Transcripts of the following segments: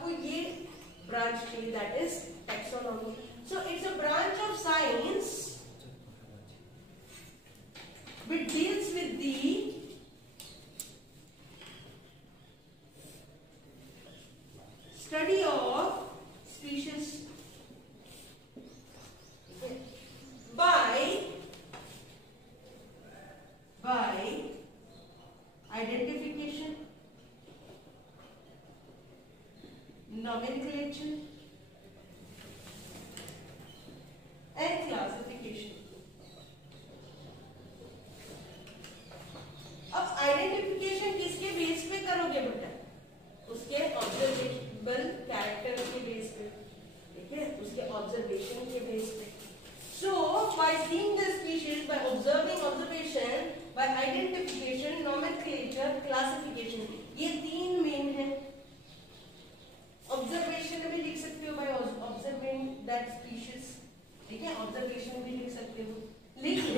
आपको ये ब्रांच चाहिए, that is taxonomy. So it's a branch of science which deals with the study of species by identification, nomenclature and classification. अब identification किसके base पे करोगे बेटा? उसके ऑब्जर्वेबल कैरेक्टर के बेस पे, ठीक है, उसके ऑब्जर्वेशन के बेस पे. So by seeing the species, by observing observation, by identification, nomenclature, classification, ये तीन मेन है. ऑब्जर्वेशन भी लिख सकते हो बाय ऑब्जर्विंग दैट स्पीशीज, ठीक है, ऑब्जर्वेशन भी लिख सकते हो. लेकिन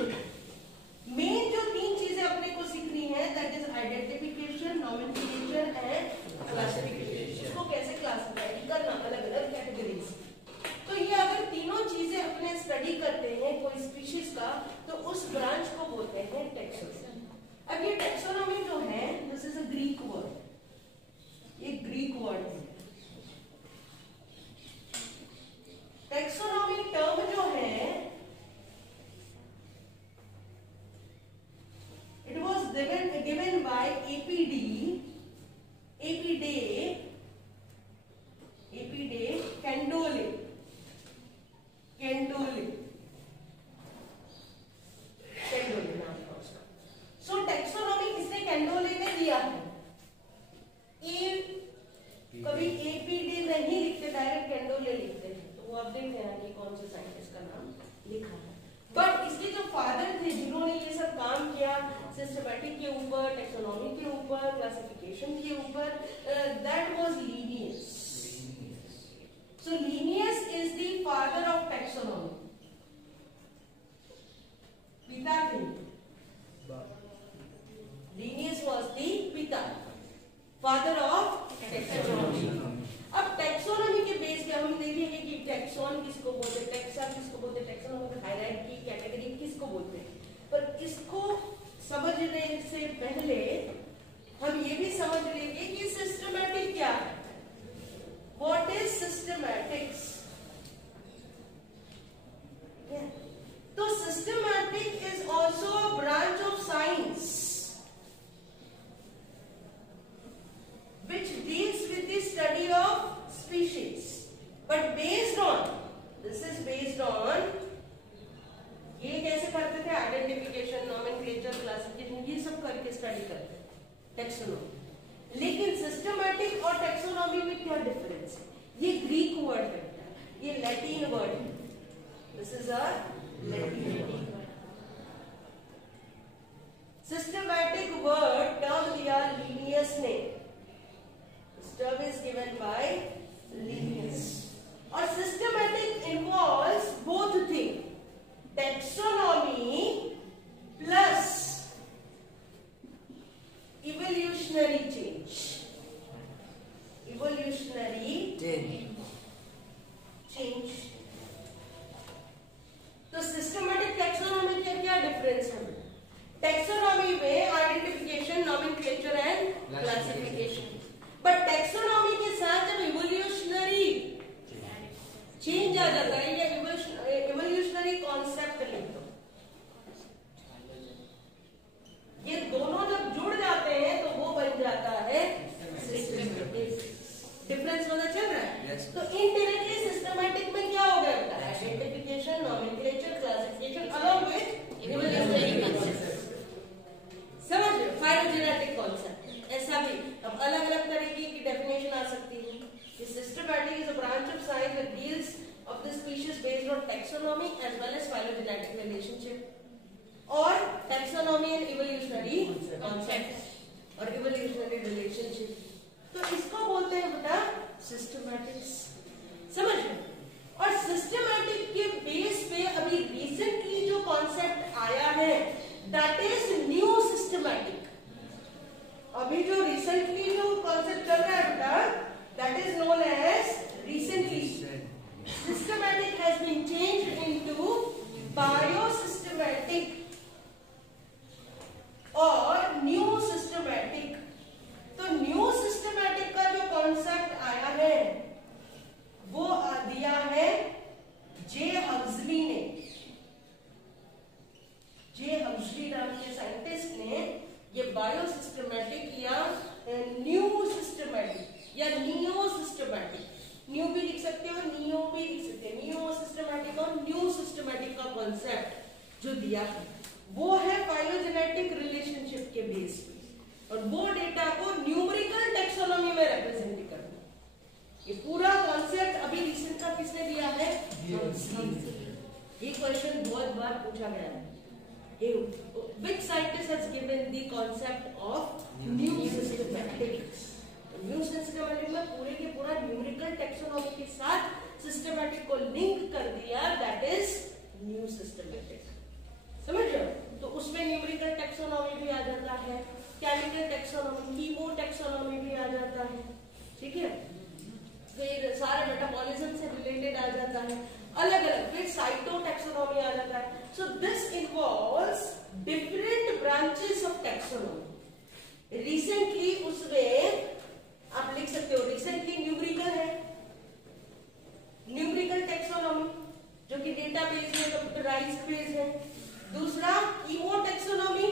मेन जो तीन चीजें अपने को सीखनी है, that is identification, nomenclature and classification. इसको कैसे क्लासिफाई करना अलग अलग कैटेगरीज. तो ये अगर तीनों चीजें अपने स्टडी करते हैं कोई स्पीशीज का, तो उस ब्रांच को बोलते हैं टैक्सोनॉमी. अब ये टैक्सोनॉमी जो है, this is a Greek word, ये ग्रीक वर्ड है. टैक्सोनॉमी टर्म जो है, it was given by APD Candolle. नाम था उसका. सो टैक्सोनॉमी किसने, कैंडोले ने दिया है. कभी APD नहीं लिखते, डायरेक्ट कैंडोले लिखते हैं. तो वो आप देख लेना कि कौन से साइंटिस्ट का नाम लिखा है. बट इसके जो फादर थे जिन्होंने ये सब काम किया सिस्टमैटिक के ऊपर, टैक्सोनॉमी के ऊपर, क्लासिफिकेशन के ऊपर, that was Linnaeus. So Linnaeus is the father of taxonomy. पिता थे, लीनियस वाज द पिता, फादर ऑफ टैक्सोनॉमी. अब टैक्सोनॉमी के बेस पे हम देखेंगे कि टैक्सॉन किसको बोलते हैं, टैक्सा किसको बोलते हैं, टैक्सोनॉमी हायरार्की, कैटेगरी किसको बोलते हैं. पर इसको समझने से पहले हम ये भी समझ लेंगे कि सिस्टमैटिक क्या है. What is systematics? तो systematic is also a branch of science which deals with the study of species, but based on, this is based on, ये कैसे करते थे, आइडेंटिफिकेशन, नोमेनक्लेचर, क्लासिफिकेशन, ये सब करके स्टडी करते थे टैक्सोनॉमी. लेकिन सिस्टमैटिक और टैक्सोनॉमी में क्या डिफरेंस है? ये ग्रीक वर्ड है, ये लैटिन वर्ड है. This is a Latin word. Systematic word term दिया लीनियस ने. Term is given by Linnaeus. और systematic involves both things, taxonomy plus evolutionary change. Evolutionary change. तो systematic taxonomy के क्या डिफरेंस है? टैक्सोनॉमी में identification, nomenclature and classification. But taxonomy के साथ जब इवोल्यूशनरी चेंज आ जाता है या इवोल्यूशनरी कॉन्सेप्ट लिख दो, ये दोनों जब जुड़ जाते हैं तो वो बन जाता है सिस्टमैटिक. डिफरेंस पता चल रहा है? तो इनडायरेक्टली सिस्टमैटिक में क्या हो गया? Identification, nomenclature, classification along with evolutionary concept. समझ लो, फाइलोजेनेटिक कॉन्सेप्ट. ऐसा भी अब अलग अलग तरीके की डेफिनेशन आ सकती है. Systematic is a branch of science that deals of the species based on taxonomy as well as phylogenetic relationship, और टैक्सोनॉमी एंड इवोल्यूशनरी कॉन्सेप्ट और इवोल्यूशनरी रिलेशनशिप. तो इसको बोलते हैं बेटा सिस्टमैटिक्स. समझ लो. और सिस्टमैटिक के बेस पे अभी रिसेंटली जो कॉन्सेप्ट आया है, दैट इज न्यू सिस्टमैटिक. अभी जो रिसेंटली जो कॉन्सेप्ट चल रहा है बेटा, दैट इज नोन एज दिया है वो है फाइलोजेनेटिक रिलेशनशिप के बेस पे, और वो डेटा को न्यूमेरिकल टेक्सोनॉमी में रिप्रेजेंट करना। ये पूरा कॉन्सेप्ट अभी रिसेंट का किसने दिया है? ये क्वेश्चन बहुत बार पूछा गया है। Which scientist has given the concept of new systematics? New systematic में पूरे के पूरा न्यूमेरिकल टेक्सोनॉमी के साथ सिस्टमैटिक को लिंक कर दिया, दैट इज न्यू सिस्टमैटिक। समझ रहे हो? तो उसमें न्यूमेरिकल टेक्सोनॉमी भी आ जाता है, केमिकल टेक्सोनॉमी, कीमो टेक्सोनॉमी भी आ जाता है, ठीक है। फिर सारे मेटाबॉलिज्म से रिलेटेड आ जाता है, अलग अलग। फिर साइटो टेक्सोनॉमी आ जाता है। So this involves different branches of taxonomy. Recently उसमें आप लिख सकते हो, रिसेंटली न्यूमेरिकल है, न्यूमेरिकल टेक्सोनॉमी जो कि डेटाबेस में कंप्यूटराइज्ड बेस है। दूसरा कीमो टेक्सोनॉमी।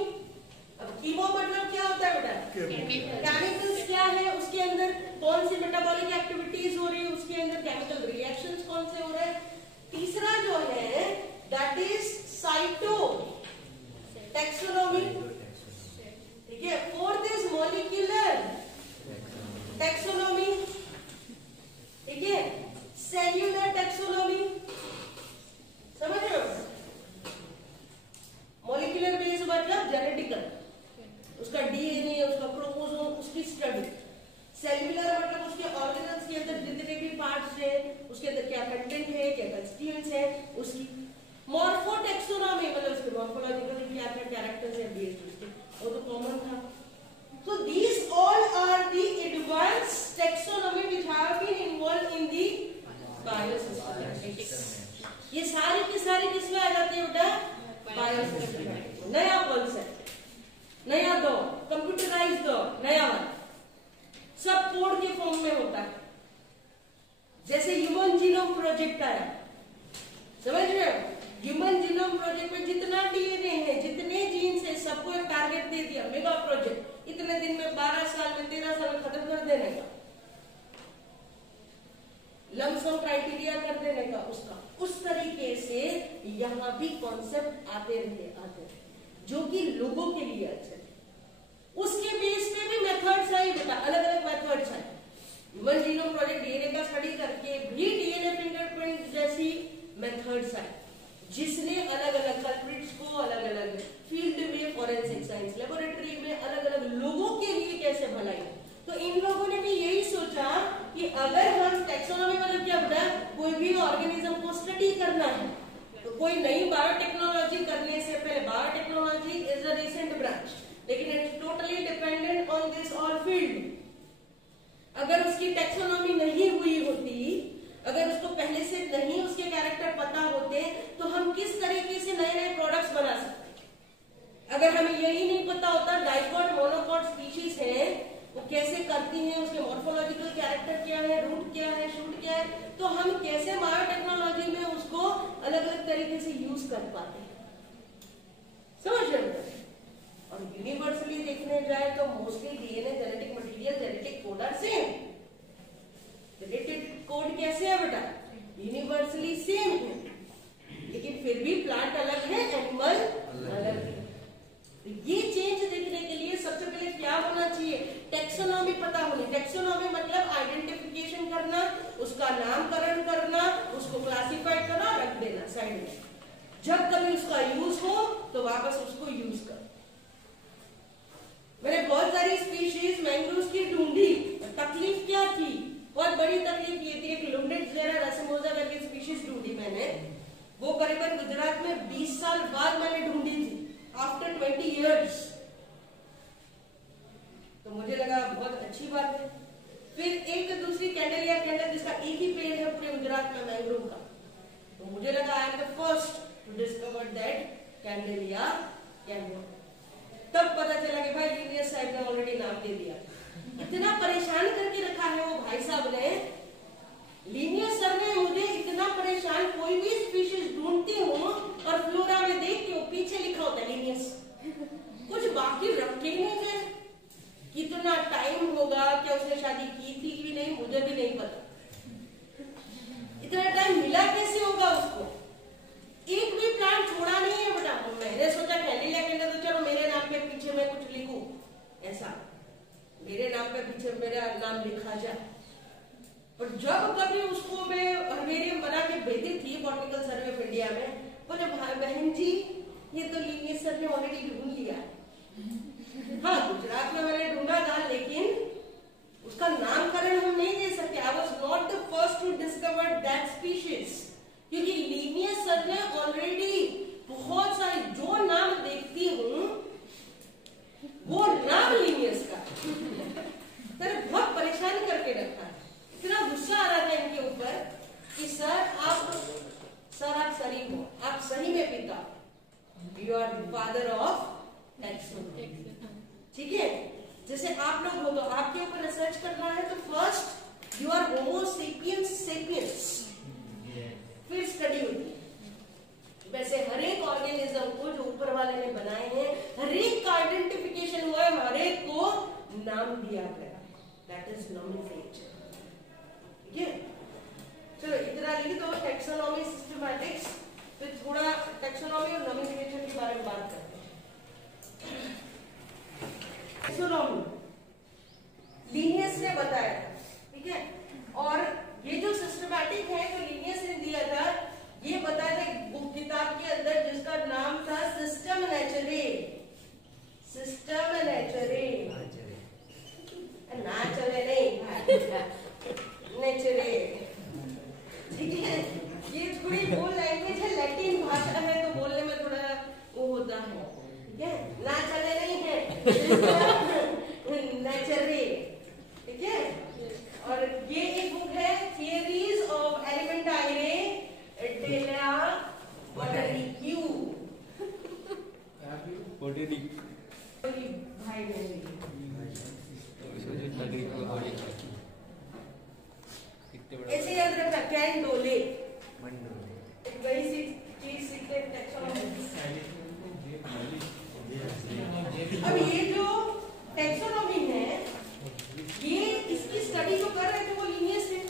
अब कीमो मतलब क्या होता है बेटा? केमिकल्स क्या है, उसके अंदर कौन सी मेटाबॉलिक एक्टिविटीज हो रही है, उसके अंदर केमिकल रिएक्शंस कौन से हो रहे हैं। तीसरा जो है दैट इज साइटो टेक्सोनॉमी, ठीक है। फोर्थ इज मॉलिक्यूलर टेक्सोनॉमी, ठीक है। सेल्यूलर टेक्सोनॉमी, समझ रहे हो? मॉलिक्यूलर बेस मतलब जेनेटिकल, उसका डीएनए, उसका क्रोमोसोम, उसकी स्टडी। सेल्यूलर मतलब उसके ऑर्गेनल्स के अंदर जितने भी पार्ट्स हैं, उसके अंदर क्या कंटेंट है, क्या कंस्टिट्यूएंट्स है, उसकी। मॉर्फोटेक्सोनॉमी मतलब उसके मॉर्फोलॉजिकल क्या क्या कैरेक्टर्स हैं बेस्ड उसके, वो तो कॉमन था। So these all are the advanced taxonomy which have been involved in the biosystematics. ये सारी की सारी किसमें आ जाती है बेटा? बायोसिस्टमैटिक्स। नया कॉन्सेप्ट, नया दौर, कंप्यूटराइज दौर, नया वाला, सब कोड के फॉर्म में होता है। जैसे ह्यूमन जीनोम प्रोजेक्ट आया, समझ रहे हो? ह्यूमन जीनोम प्रोजेक्ट में जितना डीएनए है, जितने जीन्स है, सबको एक टारगेट दे दिया, मेगा प्रोजेक्ट, इतने दिन में, 12 साल में, 13 साल में खत्म कर देने का, लमसम क्राइटेरिया कर देने का उसका। उस तरीके से यहाँ भी कॉन्सेप्ट आते रहे जो कि लोगों के लिए अच्छे थे। उसके बेस पे भी मेथड्स आई बेटा, अलग अलग मेथड्स आए। ह्यूमन जीनोम प्रोजेक्ट डीएनए का स्टडी करके भी डीएनए फिंगरप्रिंट जैसी मेथड्स आए, जिसने अलग अलग कल्प्रिट्स को अलग अलग फील्ड में, फॉरेंसिक साइंस लेबोरेटरी में अलग अलग लोगों के लिए कैसे भलाई। तो इन लोगों ने भी यही सोचा कि अगर हम टेक्सोनॉमी मतलब क्या बेटा, कोई भी ऑर्गेनिज्म को स्टडी करना है, तो कोई नई बायोटेक्नोलॉजी करने से पहले, biotechnology is a recent branch, लेकिन it's totally dependent on this all field. अगर उसकी टेक्सोनॉमी नहीं हुई होती, अगर उसको पहले से नहीं उसके कैरेक्टर पता होते, तो हम किस तरीके से नए नए प्रोडक्ट्स बना सकते। अगर हमें यही नहीं पता होता डाइकॉट मोनोकॉट स्पीशीज है वो कैसे करती हैं, उसके मॉर्फोलॉजिकल कैरेक्टर क्या है, रूट क्या है, शूट क्या है, तो हम कैसे बायोटेक्नोलॉजी में उसको अलग अलग तरीके से यूज कर पाते हैं। समझ रहे हो? और यूनिवर्सली देखने जाए तो mostly DNA, genetic material, genetic code are same. Genetic code कैसे है बेटा? यूनिवर्सली सेम है, लेकिन फिर भी प्लांट अलग है, एनिमल अलग है। ये चेंज देखने के लिए सबसे पहले क्या होना चाहिए? टेक्सोनॉमी पता होनी। टेक्सोनॉमी मतलब आइडेंटिफिकेशन करना, उसका नामकरण करना, उसको क्लासिफाई करना, रख देना साइड में। जब कभी उसका यूज हो तो वापस उसको यूज कर। मैंने बहुत सारी स्पीशीज मैंग्रोव्स की ढूंढी, तकलीफ क्या थी? बहुत बड़ी तकलीफ ये थी। एक लुंडेटजेरा रसमोसा करके स्पीशीज ढूंढी मैंने, वो करीबन गुजरात में 20 साल बाद मैंने ढूंढी थी, आफ्टर 20 years। तो मुझे लगा बहुत अच्छी बात है। फिर एक दूसरी कैंडेलिया कैंडल, जिसका एक ही पेड़ है पूरे गुजरात में मैंग्रोव का, तो मुझे लगा I am the first to discover that Kandelia candel. तब पता चला कि भाई लीनियस साहब ने ऑलरेडी नाम दे दिया। इतना परेशान करके रखा है वो भाई साहब ने, लीनियस सर ने मुझे इतना परेशान। कोई भी स्पीशीज ढूंढती हूँ और फ्लोरा में देखती हूँ, पीछे लिखा होता है लीनियस, कुछ बाकी रखे ही नहीं गए। कितना टाइम होगा, क्या उसने शादी की थी कि नहीं, मुझे भी नहीं पता। इतना टाइम मिला कैसे होगा उसको? एक भी प्लांट छोड़ा नहीं है बेटा। मैंने ऐसा मेरे नाम पे पीछे मेरा नाम लिखा जाए। पर जब कभी उसको मैं हर्बेरियम बना के भेजी थी बॉटनिकल सर्वे ऑफ इंडिया में, बोले भाई बहन जी ये तो लीनियस सर ने ऑलरेडी ढूंढ लिया। हाँ गुजरात में मैंने ढूंढा था, लेकिन उसका नामकरण हम नहीं दे सकते। I was not the first to discover that species, क्योंकि लीनियस सर ने ऑलरेडी बहुत सारे जो नाम देखती हूँ वो नाम लीनियस का सर बहुत परेशान करके रखा है। इतना गुस्सा आ रहा था इनके ऊपर कि सर आप सही हो, आप सही में पिता, you are the father of taxonomy. ठीक है, जैसे आप लोग हो तो आपके ऊपर रिसर्च करना है तो first you are homo sapiens sapiens, फिर स्टडी होती है। वैसे हर एक ऑर्गेनिज्म को जो ऊपर वाले ने बनाए हैं, हर एक का आइडेंटिफिकेशन हुआ है, हर एक को नाम दिया गया, दैट इज नॉमेनक्लेचर। ठीक है, चलो इतना लिखी तो टैक्सोनॉमी सिस्टमैटिक्स, फिर थोड़ा टैक्सोनॉमी और नॉमेनक्लेचर के बारे में बात करते हैं। टैक्सोनॉमी लीनियस ने बताया था, ठीक है, और ये जो सिस्टमैटिक है जो लीनियस ने दिया था, ये बताया था बुक किताब के अंदर जिसका नाम था सिस्टम नेचुरे। सिस्टम नेचुरे ना चले नहीं नेचुरे, ठीक है। ये थोड़ी वो लैंग्वेज है, लैटिन भाषा है, तो बोलने में थोड़ा वो होता है, ठीक है। ना चले नहीं है नेचुरे, ठीक है। और ये एक बुक है थियरीज ऑफ एलिमेंटाइरे डेला बॉटनिक्यू भाई ऐसे याद रखना, कैन डोले एक बड़ी सी चीज सीखते हैं टैक्सोनॉमी। अब ये जो टैक्सोनॉमी है, ये इसकी स्टडी जो कर रहे थे वो लीनियस है,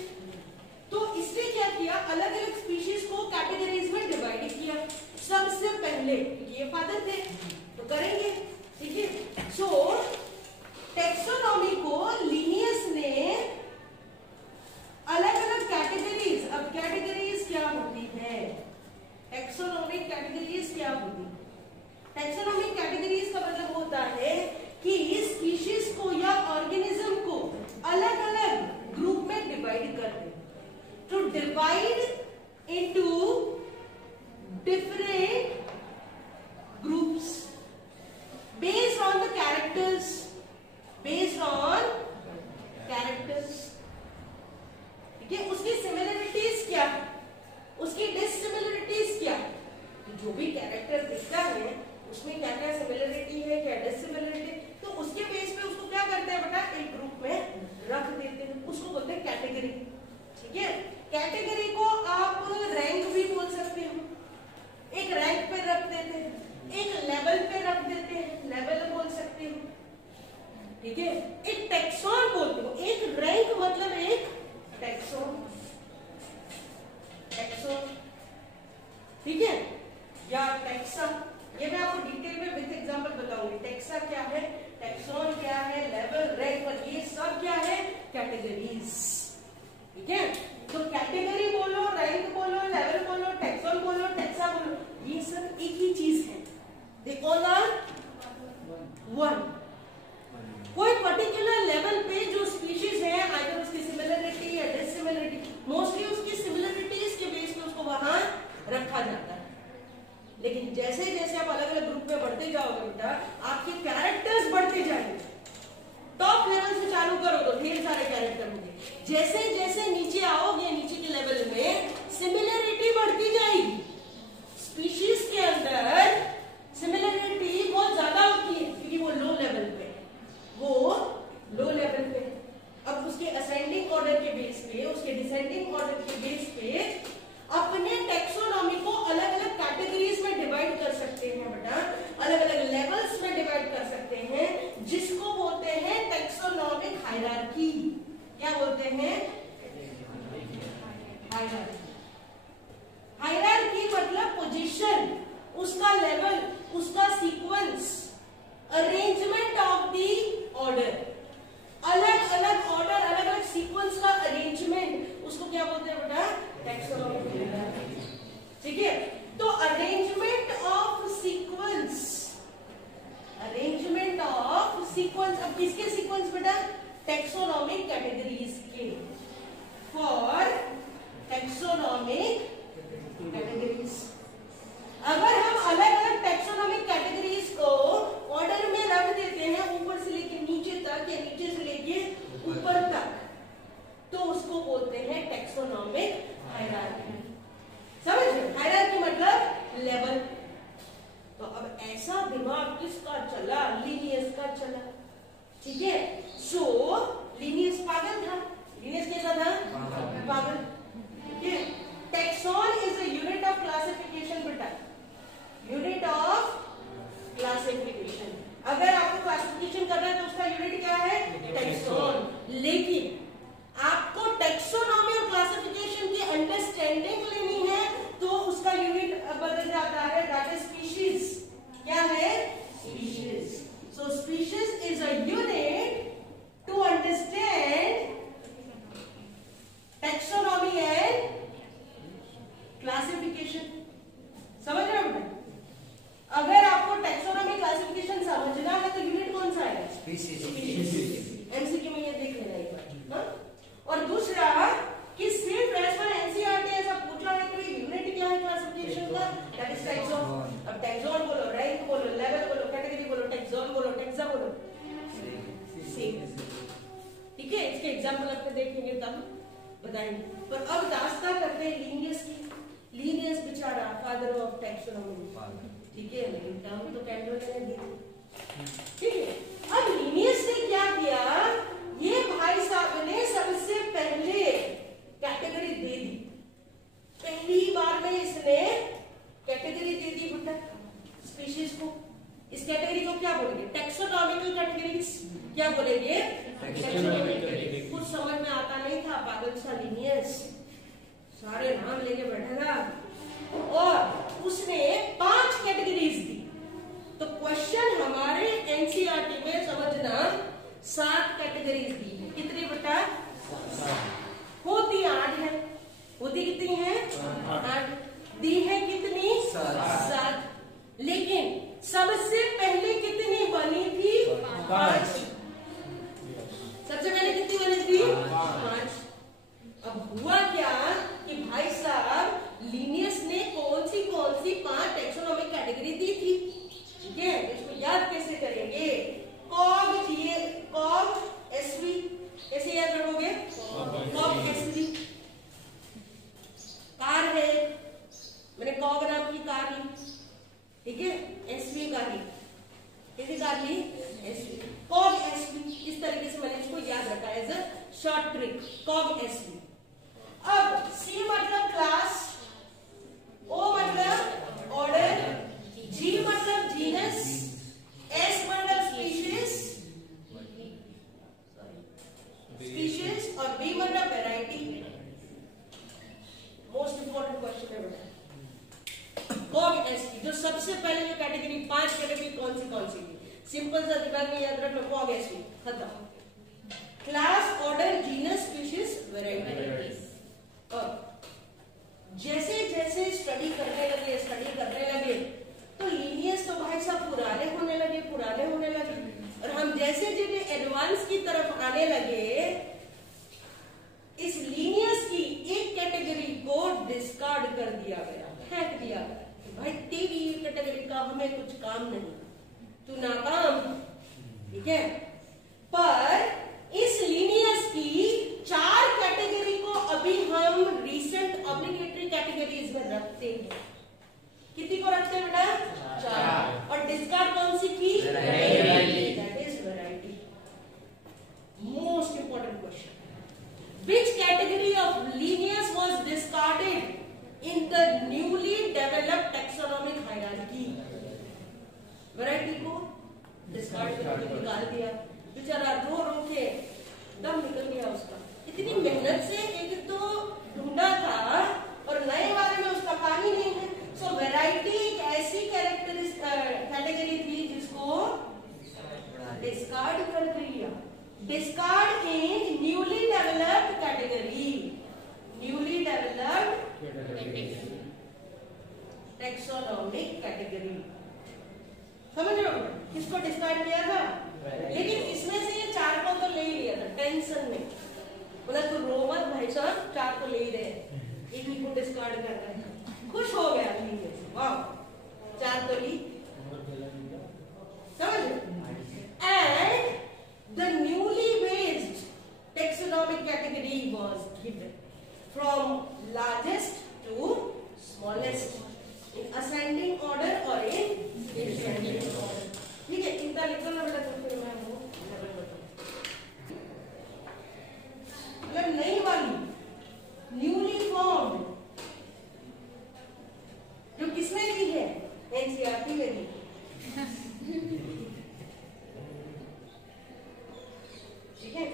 तो इसने क्या किया, अलग अलग स्पीशीज को कैटेगरीज में डिवाइड किया। सबसे पहले ये फादर थे तो करेंगे, ठीक है। सो टैक्सोनॉमी को लीनियस ने अलग अलग कैटेगरीज, अब कैटेगरीज क्या होती है, टैक्सोनॉमिक कैटेगरीज क्या होती है? टैक्सोनॉमिक कैटेगरीज का मतलब होता है कि स्पीशीज को या ऑर्गेनिज्म को अलग अलग ग्रुप में डिवाइड कर दे। To divide into different groups based on the characters, based on characters, ठीक है। उसकी सिमिलरिटीज क्या, उसकी डिसिमिलरिटीज क्या, जो भी कैरेक्टर दिखता है उसमें क्या क्या सिमिलरिटी है, क्या डिसिमिलरिटी, तो उसके बेस पे उसको क्या करते हैं बेटा, एक ग्रुप में रख देते हैं, उसको बोलते हैं कैटेगरी, ठीक है। कैटेगरी को आप रैंक भी बोल सकते हो, एक रैंक पे रख देते हैं, एक लेवल पे रख देते हैं, लेवल बोल सकते हो, ठीक है। एक टैक्सॉन बोलते हो, एक रैंक मतलब एक टैक्सॉन, टैक्सॉन, ठीक है, या टैक्सा। ये मैं आपको डिटेल में विद एग्जांपल बताऊंगी। टैक्सा क्या है, टैक्सॉन क्या है, लेवल, रैंक, पर ये सब क्या है, कैटेगरीज, ठीक है। तो कैटेगरी बोलो, रैंक बोलो, लेवल बोलो, टैक्सॉन बोलो, टैक्सा बोलो, ये सब एक ही चीज है, दे ऑल आर वन। कोई पर्टिकुलर लेवल पे जो स्पीशीज है, आइदर उसकी सिमिलरिटी या डिसिमिलरिटी, मोस्टली उसकी सिमिलरिटीज के बेस पे उसको वहां रखा जाता है। लेकिन जैसे जैसे आप अलग अलग ग्रुप में बढ़ते जाओगे बेटा, आपके कैरेक्टर्स बढ़ते जाएंगे। टॉप लेवल से चालू करो तो ढेर सारे कैरेक्टर होंगे, जैसे जैसे नीचे आओगे, नीचे के लेवल में सिमिलरिटी बढ़ती जाएगी। स्पीशीज के अंदर सिमिलरिटी बहुत ज्यादा होती है क्योंकि वो लो लेवल पे, वो लो लेवल पे। अब उसके असेंडिंग ऑर्डर के बेस पे, उसके डिसेंडिंग ऑर्डर के बेस पे अपने टैक्सोनॉमी को अलग अलग कैटेगरीज में डिवाइड कर सकते हैं बेटा, अलग अलग लेवल्स में डिवाइड कर सकते हैं, जिसको बोलते हैं टैक्सोनॉमिक हायरार्की। क्या बोलते हैं, सीक्वेंस, अब किसके सीक्वेंस बेटा? टैक्सोनॉमिक कैटेगरीज के, फॉर टैक्सोनॉमिक कैटेगरीज। अगर हम अलग अलग टैक्सोनॉमिक कैटेगरीज को ऑर्डर में रख देते हैं ऊपर से लेके नीचे तक या नीचे से लेके ऊपर तक, तो उसको बोलते हैं टैक्सोनॉमिक हायरार्की। समझ रहे? हायरार्की मतलब लेवल। तो अब ऐसा दिमाग किसका चला? लिनियस का चला। ठीक है, सो लिनियस पागल था। लिनियस कैसा था? पागल। ठीक है, taxon is a unit of classification बेटा, यूनिट ऑफ क्लासिफिकेशन। अगर आपको क्लासिफिकेशन करना है तो उसका यूनिट क्या है? टैक्सॉन। लेकिन आपको टैक्सोनॉमी और क्लासिफिकेशन की अंडरस्टैंडिंग लेनी है तो उसका यूनिट बदल जाता है, दैट इज स्पीशीज। क्या है? Species. So species is a unit to understand taxonomy and classification. समझ रहे हो? अगर आपको टैक्सोनॉमी क्लासिफिकेशन समझना है तो यूनिट कौन सा है? स्पीशीज। एमसीक्यू में ये देख लेना एक बार। और दूसरा कि सिर्फ एज पर एनसीईआरटी ऐसा पूछा है कि यूनिट क्या है क्लासिफिकेशन का? That is taxon. अब टैक्सॉन बोलो, रैंक बोलो, लेवल बोलो, कैटेगरी बोलो, टैक्सॉन बोलो, टैक्सा बोलो, सेम। ठीक है, इसके एग्जांपल आपको देखेंगे तब बताएंगे। पर अब दास्तां करते हैं लिनियस की। लिनियस बेचारा फादर ऑफ टैक्सोनॉमी। ठीक है, लेकिन टर्म तो कैंडल ने दी। ठीक है, अब लिनियस ने क्या किया? ये भाई साहब ने सबसे पहले कैटेगरी दे दी। पहली बार में इसने कैटेगरी दे दी बेटा स्पीशीज को। इस कैटेगरी को क्या बोलेंगे? Taxonomical categories. क्या बोलेंगे? Taxonomical category. कुछ समझ में आता नहीं था, पागल सा लिनियस सारे नाम लेके बैठा था और उसने 5 कैटेगरीज दी। तो क्वेश्चन हमारे एनसीईआरटी में समझना 7 कैटेगरीज दी है। कितनी बेटा? होती 8 है। होती कितनी है? 8। दी है कितनी? 7। लेकिन सबसे पहले कितनी बनी थी? 5। सबसे पहले कितनी बनी थी? 5। अब हुआ क्या कि भाई साहब लिनियस ने कौन सी 5 टैक्सोनॉमिक कैटेगरी दी थी। ठीक है, इसको याद कैसे करेंगे? कॉग एसवी कैसे याद रखोगे? कॉग एसवी। कार है, मैंने कॉग नाम की कार ली। ठीक है, एसवी कार ली। कैसी कार ली? एसवी। Cog SV. इस तरीके से मैंने इसको याद रखा as a short trick, cog SV. अब सी मतलब क्लास, ओ मतलब ऑर्डर, जी मतलब जीनस, एस मतलब स्पीशीज और बी मतलब वैरायटी। मोस्ट इंपॉर्टेंट क्वेश्चन है बेटा। कॉग एसवी, जो सबसे पहले जो कैटेगरी 5 कैटेगरी कौन सी थी? सिंपल सा दिमाग में याद रख लो, कॉग एसवी खत्म। Class, order, genus, species, variety. जैसे जैसे स्टडी करने लगे तो लिनियस तो भाई साहब पुराने होने लगे और हम जैसे जैसे एडवांस की तरफ आने लगे, इस लिनियस की एक कैटेगरी को डिस्कार्ड कर दिया गया, फेंक दिया गया। भाई तेरी कैटेगरी का हमें कुछ काम नहीं, तू नाकाम। ठीक है, पर इस लिनियस की 4 कैटेगरी को अभी हम रिसेंट ऑब्लिगेटरी कैटेगरीज में रखते हैं। कितनी को रखते हैं बेटा? 4। और डिस्कार्ड कौन सी की? That is variety. Most important question, which category of Linnaeus was discarded in the newly developed taxonomic hierarchy? Variety को डिस्कार्ड करके निकाल दिया। बेचारा रो रो के दम निकल गया उसका। इतनी मेहनत से एक तो ढूंढा था और नए वाले में उसका काम ही नहीं है। सो वैरायटी एक ऐसी कैटेगरी थी जिसको डिस्कार्ड कर दिया। Discard in newly developed category, newly developed taxonomic category. समझ रहे हो? किसको डिस्कार्ड किया था? लेकिन बोला तो रो मत भाई साहब, 4 तो ले ही रहे, एक ही को डिस्कार्ड कर रहे हैं। खुश हो गया आदमी, वाह 4 तो ली, समझ। And the newly based taxonomic category was given from largest to smallest in ascending order or in descending order। ठीक है, इतना लिखो ना बेटा, तो फिर मैं वो मतलब नई वाली न्यूली फॉर्म्ड जो किसने दी है, एनसीईआरटी में दी। ठीक है,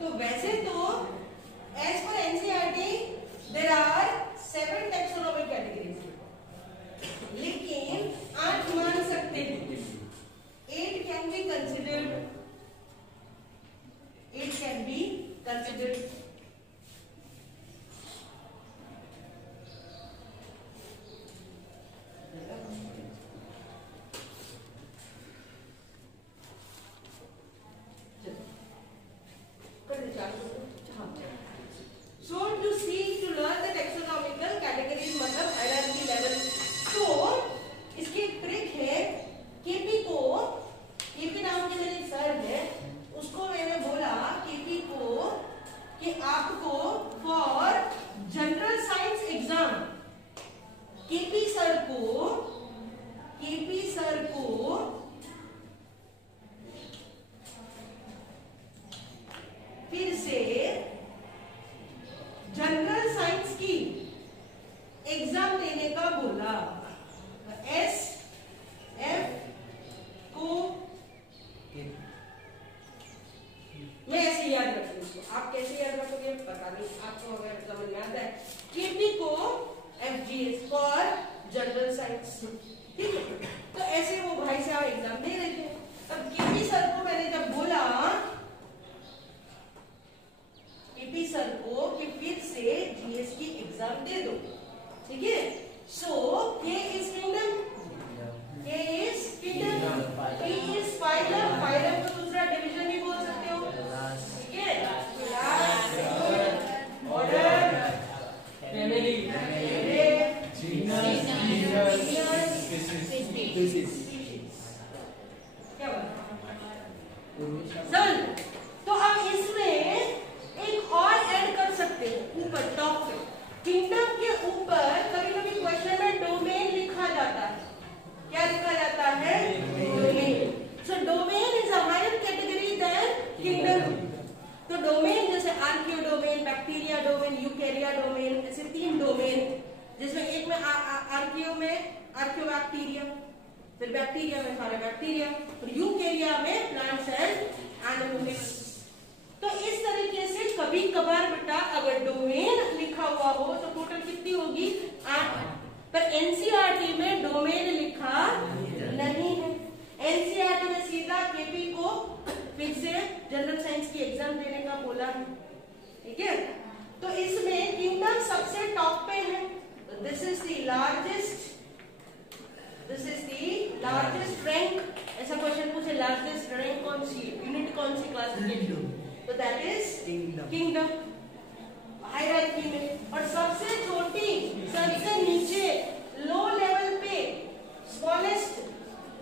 तो वैसे तो as per NCERT there are 7 taxonomic categories, लेकिन 8 मान सकते हैं। 8 can be considered, 8 can be considered. So to seek to learn the taxonomical categories मतलब hierarchy level, तो इसकी एक ट्रिक है। केपी को, केपी नाम के मेरे सर है, उसको मैंने बोला केपी को कि आपको for general science exam, KP sir को फिर से जनरल साइंस की एग्जाम देने का बोला। एस एफ को मैं ऐसे याद रखूंगी, इसको आप कैसे याद रखोगे पता नहीं, आपको अगर समझ में आता है। केपी को एफजीएस फॉर जनरल साइंस, ठीक है। तो ऐसे वो भाई साहब एग्जाम दे रहे थे। तब केपी सर को मैंने जब बोला, केपी सर को कि फिर से जीएस की एग्जाम दे दो, ठीक है। सो के इज किंगडम, के is kingdom, P is phylum, phylum को दूसरा डिवीजन भी बोल सकते हो, ठीक है। ऑर्डर, फैमिली, क्या समझ। तो अब इसमें एक और ऐड कर सकते हो ऊपर टॉप पे। किंगडम के ऊपर कभी कभी क्वेश्चन में डोमेन लिखा जाता है। क्या लिखा जाता है? Domain. So domain is a higher category than kingdom. तो डोमेन जैसे archaeo domain, bacteria domain, eukarya domain, ऐसे 3 डोमेन, जिसमें एक में आर्कियो बैक्टीरिया, फिर बैक्टीरिया में सारे बैक्टीरिया, और यूकेरिया में प्लांट्स एंड एनिमल्स। तो इस तरीके से कभी कभार बेटा अगर डोमेन लिखा हुआ हो तो टोटल कितनी होगी? 8। पर एनसीईआरटी में डोमेन लिखा नहीं है। एनसीईआरटी में सीधा केपी को फिर से जनरल साइंस की एग्जाम देने का बोला है, ठीक है। तो इसमें किंगडम सबसे टॉप पे है। This is the largest rank. ऐसा क्वेश्चन पूछे लार्जेस्ट रैंक कौन सी, यूनिट कौन सी क्लासिफिकेशन, तो दैट इज किंगडम हायरार्की में। और सबसे छोटी, सबसे नीचे लो लेवल पे स्मॉलेस्ट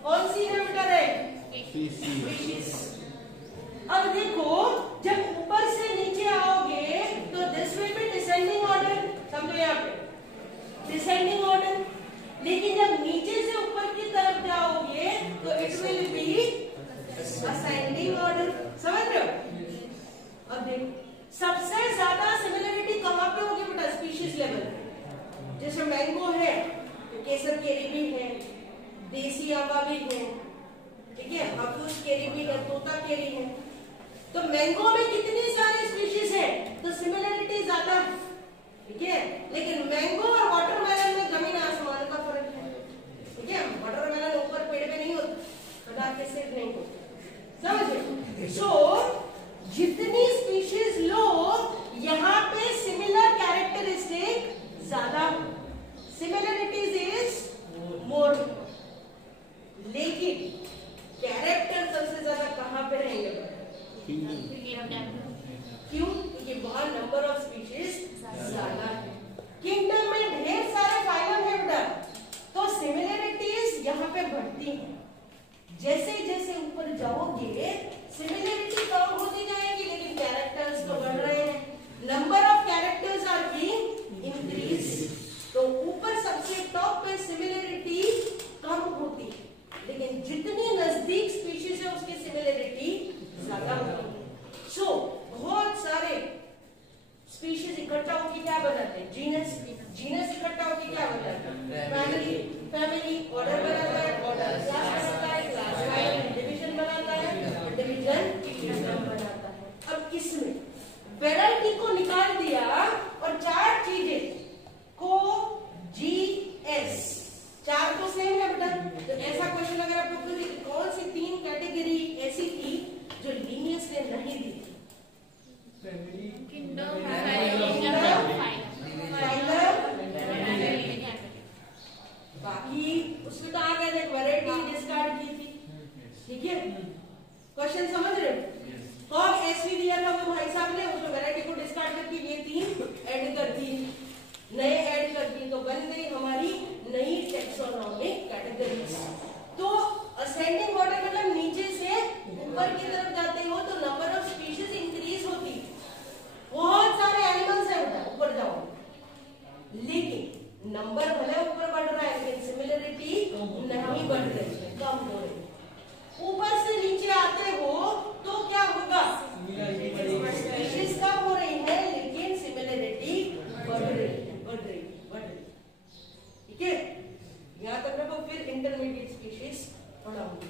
कौन सी है बेटा? स्पीशीज। अब देखो जब ऊपर से नीचे आओगे तो this will be descending order, समझो यहाँ पे डिसेंडिंग ऑर्डर। लेकिन जब नीचे से ऊपर की तरफ जाओगे तो it will be ascending order, समझ रहे हो? अब देखो सबसे ज्यादा सिमिलरिटी कहाँ पे होगी बेटा? Species level. जैसे मैंगो है तो केसर केरी भी है, देसी आंबा भी है, ठीक है, हाफूस केरी भी है, तोता केरी है। तो मैंगो में कितनी सारी स्पीशीज है तो सिमिलरिटी ज्यादा है, ठीक है। लेकिन मैंगो और वाटरमेलन में जमीन आसमान का फर्क है, ठीक है। वाटरमेलन ऊपर पेड़ पे नहीं होता, खुदा के सिर नहीं होता, समझे? सो जितनी स्पीशीज लो यहाँ पे similar characteristic family family order बनाता है, ऑर्डर क्लास बनाता है, क्लास वाइज डिवीजन बनाता है, डिवीजन किंगडम बनाता है। अब इसमें वैरायटी को निकाल दिया और चार चीजें को जी एस, चार तो सेम है बेटा। तो ऐसा क्वेश्चन अगर आपको पूछे कौन सी तीन कैटेगरी ऐसी थी जो लीनियस ने नहीं दी थी? बाकी उसमें तो आ गए वैरायटी डिस्कार्ड की थी। ठीक है, क्वेश्चन समझ रहे हो? और एसवी दिया था वो भाई साहब ने, उसमें वैरायटी को डिस्कार्ड करके ये तीन ऐड कर दी, नए ऐड कर दी, तो बन गई हमारी नई टेक्सोनॉमिक कैटेगरीज। तो असेंडिंग ऑर्डर मतलब नीचे से ऊपर की तरफ जाते हो तो नंबर ऑफ स्पीशीज इंक्रीज होती है। बहुत सारे एनिमल्स है ऊपर जाओ, लेकिन नंबर भले ऊपर बढ़ रहा है लेकिन सिमिलरिटी नहीं बढ़ रही है, कम हो रही है। ऊपर से नीचे आते हो तो क्या होगा? स्पीशीज कम हो रही है लेकिन सिमिलरिटी बढ़ रही है, बढ़ रही है, बढ़ रही है। ठीक है, यहाँ तक रखो, फिर इंटरमीडिएट स्पीशीज पढ़ाऊंगी।